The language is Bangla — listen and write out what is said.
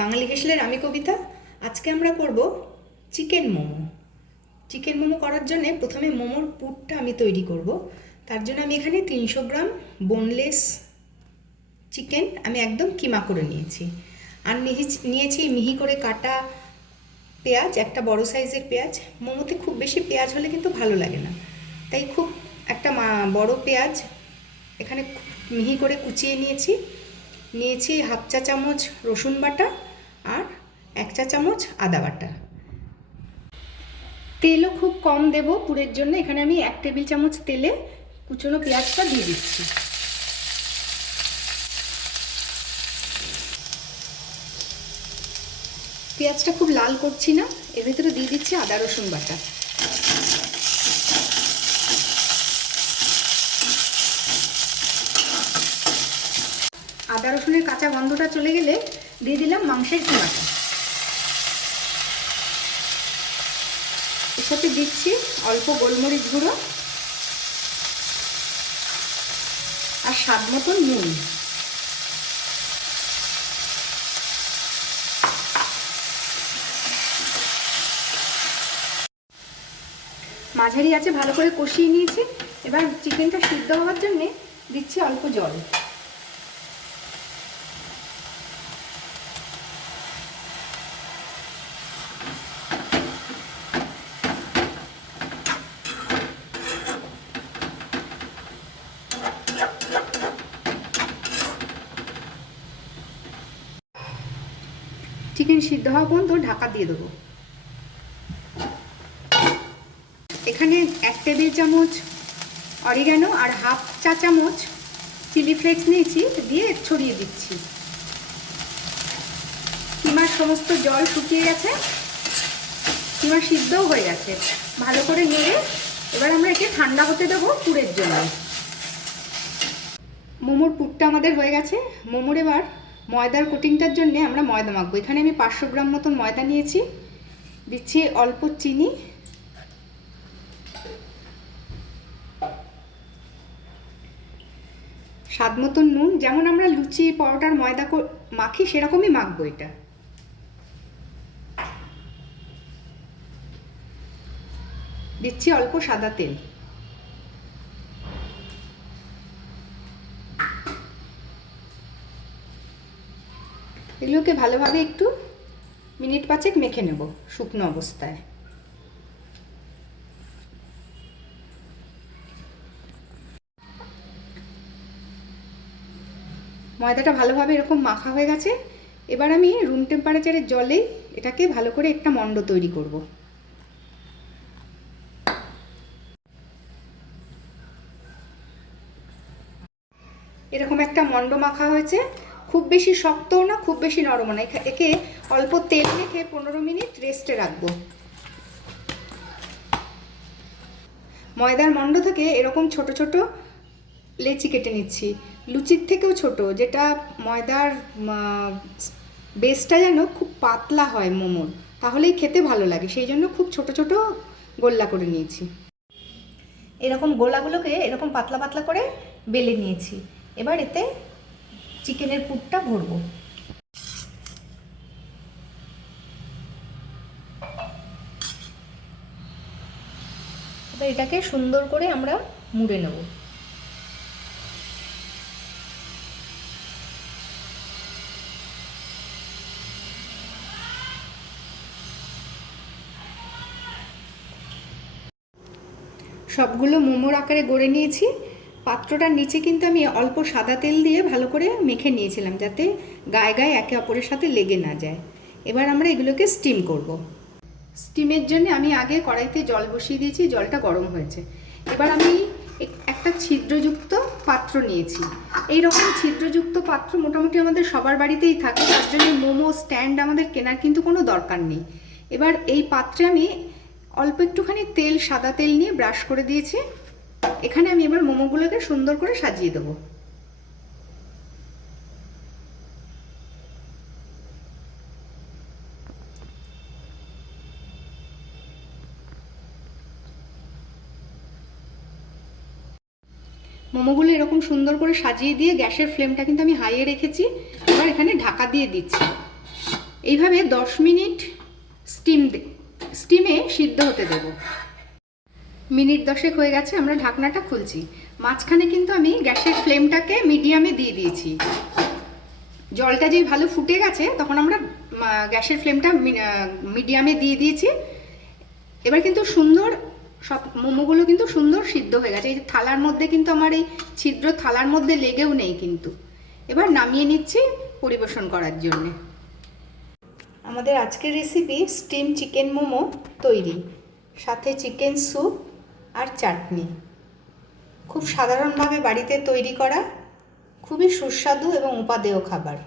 বাঙালি হেসেলের আমি কবিতা। আজকে আমরা করব চিকেন মোমো। চিকেন মোমো করার জন্য প্রথমে মোমোর পুরটা আমি তৈরি করব। তার জন্য আমি এখানে 300 গ্রাম বোনলেস চিকেন আমি একদম কিমা করে নিয়েছি। আর নিয়েছি মিহি করে কাটা পেঁয়াজ, একটা বড় সাইজের পেঁয়াজ। মোমোতে খুব বেশি পেঁয়াজ হলে কিন্তু ভালো লাগে না, তাই খুব একটা বড় পেঁয়াজ এখানে মিহি করে কুচিয়ে নিয়েছি। নিয়েছি হাফ চা চামচ রসুন বাটা আর 1 চা চামচ আদা বাটা। তেলও খুব কম দেব পুরের জন্য। এখানে আমি 1 টেবিল চামচ তেলে কুচনো পেঁয়াজটা দিয়ে দিচ্ছি। পেঁয়াজটা খুব লাল করছি না, এর ভিতরে দিয়ে দিচ্ছি আদা রসুন বাটা। আদা রসুনের কাঁচা গন্ধটা চলে গেলে দিয়ে দিলাম মাংসের কিমাটা। এর সাথে দিচ্ছি অল্প গোলমরিচ গুঁড়ো আর স্বাদ মতন নুন। মাঝারি আছে ভালো করে কষিয়ে নিয়েছি। এবার চিকেনটা সিদ্ধ হওয়ার জন্যে দিচ্ছি অল্প জল। চিকেন সিদ্ধ হওয়া পর্যন্ত ঢাকা দিয়ে দেবো। এখানে 1 টেবিল চামচ অরিগানো আর হাফ চা চামচ চিলি ফ্লেক্স নিয়েছি, দিয়ে ছড়িয়ে দিচ্ছি। কিমার সমস্ত জল শুকিয়ে গেছে, কিমা সিদ্ধও হয়ে গেছে। ভালো করে নেড়ে এবার আমরা একে ঠান্ডা হতে দেবো পুরের জন্য। মোমোর পুরটা আমাদের হয়ে গেছে। মোমোর এবার ময়দার কোটিংটার জন্য আমরা ময়দা মাখবো। এখানে আমি 500 গ্রাম মতন ময়দা নিয়েছি, দিচ্ছি অল্প চিনি, স্বাদ মতন নুন। যেমন আমরা লুচি পরোটার ময়দা মাখি সেরকমই মাখবো এটা। দিচ্ছি অল্প সাদা তেল। এগুলোকে ভালোভাবে একটু মিনিট 5 মেখে নেব শুকনো অবস্থায়। ময়দাটা ভালোভাবে এরকম মাখা হয়ে গেছে। এবার আমি রুম টেম্পারেচারের জলে এটাকে ভালো করে একটা মণ্ড তৈরি করব। এরকম একটা মণ্ড মাখা হয়েছে। খুব বেশি শক্তও না, খুব বেশি নরমও না। একে অল্প তেল মেখে 15 মিনিট রেস্টে রাখবো। ময়দার মণ্ড থেকে এরকম ছোট ছোট লেচি কেটে নিচ্ছি, লুচির থেকেও ছোট, যেটা ময়দার বেসটা যেন খুব পাতলা হয় মোমোর, তাহলেই খেতে ভালো লাগে। সেই জন্য খুব ছোট ছোট গোল্লা করে নিয়েছি। এরকম গোলাগুলোকে এরকম পাতলা পাতলা করে বেলে নিয়েছি। এবার এতে চিকেনের পুরটা ভরবো। এবার এটাকে সুন্দর করে আমরা মুড়ে নেব। সবগুলো মোমোর আকারে গড়ে নিয়েছি। পাত্রটার নিচে কিন্তু আমি অল্প সাদা তেল দিয়ে ভালো করে মেখে নিয়েছিলাম, যাতে গায়ে গায়ে একে অপরের সাথে লেগে না যায়। এবার আমরা এগুলোকে স্টিম করব। স্টিমের জন্য আমি আগে কড়াইতে জল বসিয়ে দিয়েছি, জলটা গরম হয়েছে। এবার আমি একটা ছিদ্রযুক্ত পাত্র নিয়েছি। এই রকম ছিদ্রযুক্ত পাত্র মোটামুটি আমাদের সবার বাড়িতেই থাকে, তার জন্য মোমো স্ট্যান্ড আমাদের কেনার কিন্তু কোনো দরকার নেই। এবার এই পাত্রে আমি অল্প একটুখানি তেল, সাদা তেল নিয়ে ব্রাশ করে দিয়েছি। এখানে আমি এবার মোমোগুলোকে সুন্দর করে সাজিয়ে দেবো। মোমোগুলো এরকম সুন্দর করে সাজিয়ে দিয়ে গ্যাসের ফ্লেমটা কিন্তু আমি হাইয়ে রেখেছি। এবার এখানে ঢাকা দিয়ে দিচ্ছি। এইভাবে 10 মিনিট স্টিমে সিদ্ধ হতে দেব। মিনিট 10 হয়ে গেছে, আমরা ঢাকনাটা খুলছি। মাঝখানে কিন্তু আমি গ্যাসের ফ্লেমটাকে মিডিয়ামে দিয়ে দিয়েছি। জলটা যেই ভালো ফুটে গেছে তখন আমরা গ্যাসের ফ্লেমটা মিডিয়ামে দিয়ে দিয়েছি। এবার কিন্তু সুন্দর সব মোমোগুলো কিন্তু সুন্দর সিদ্ধ হয়ে গেছে। এই যে থালার মধ্যে কিন্তু আমার এই ছিদ্র থালার মধ্যে লেগেও নেই কিন্তু। এবার নামিয়ে নিচ্ছি পরিবেশন করার জন্য। আমাদের আজকের রেসিপি স্টিম চিকেন মোমো তৈরি, সাথে চিকেন স্যুপ আর চাটনি। খুব সাধারণভাবে বাড়িতে তৈরি করা, খুবই সুস্বাদু এবং উপাদেয় খাবার।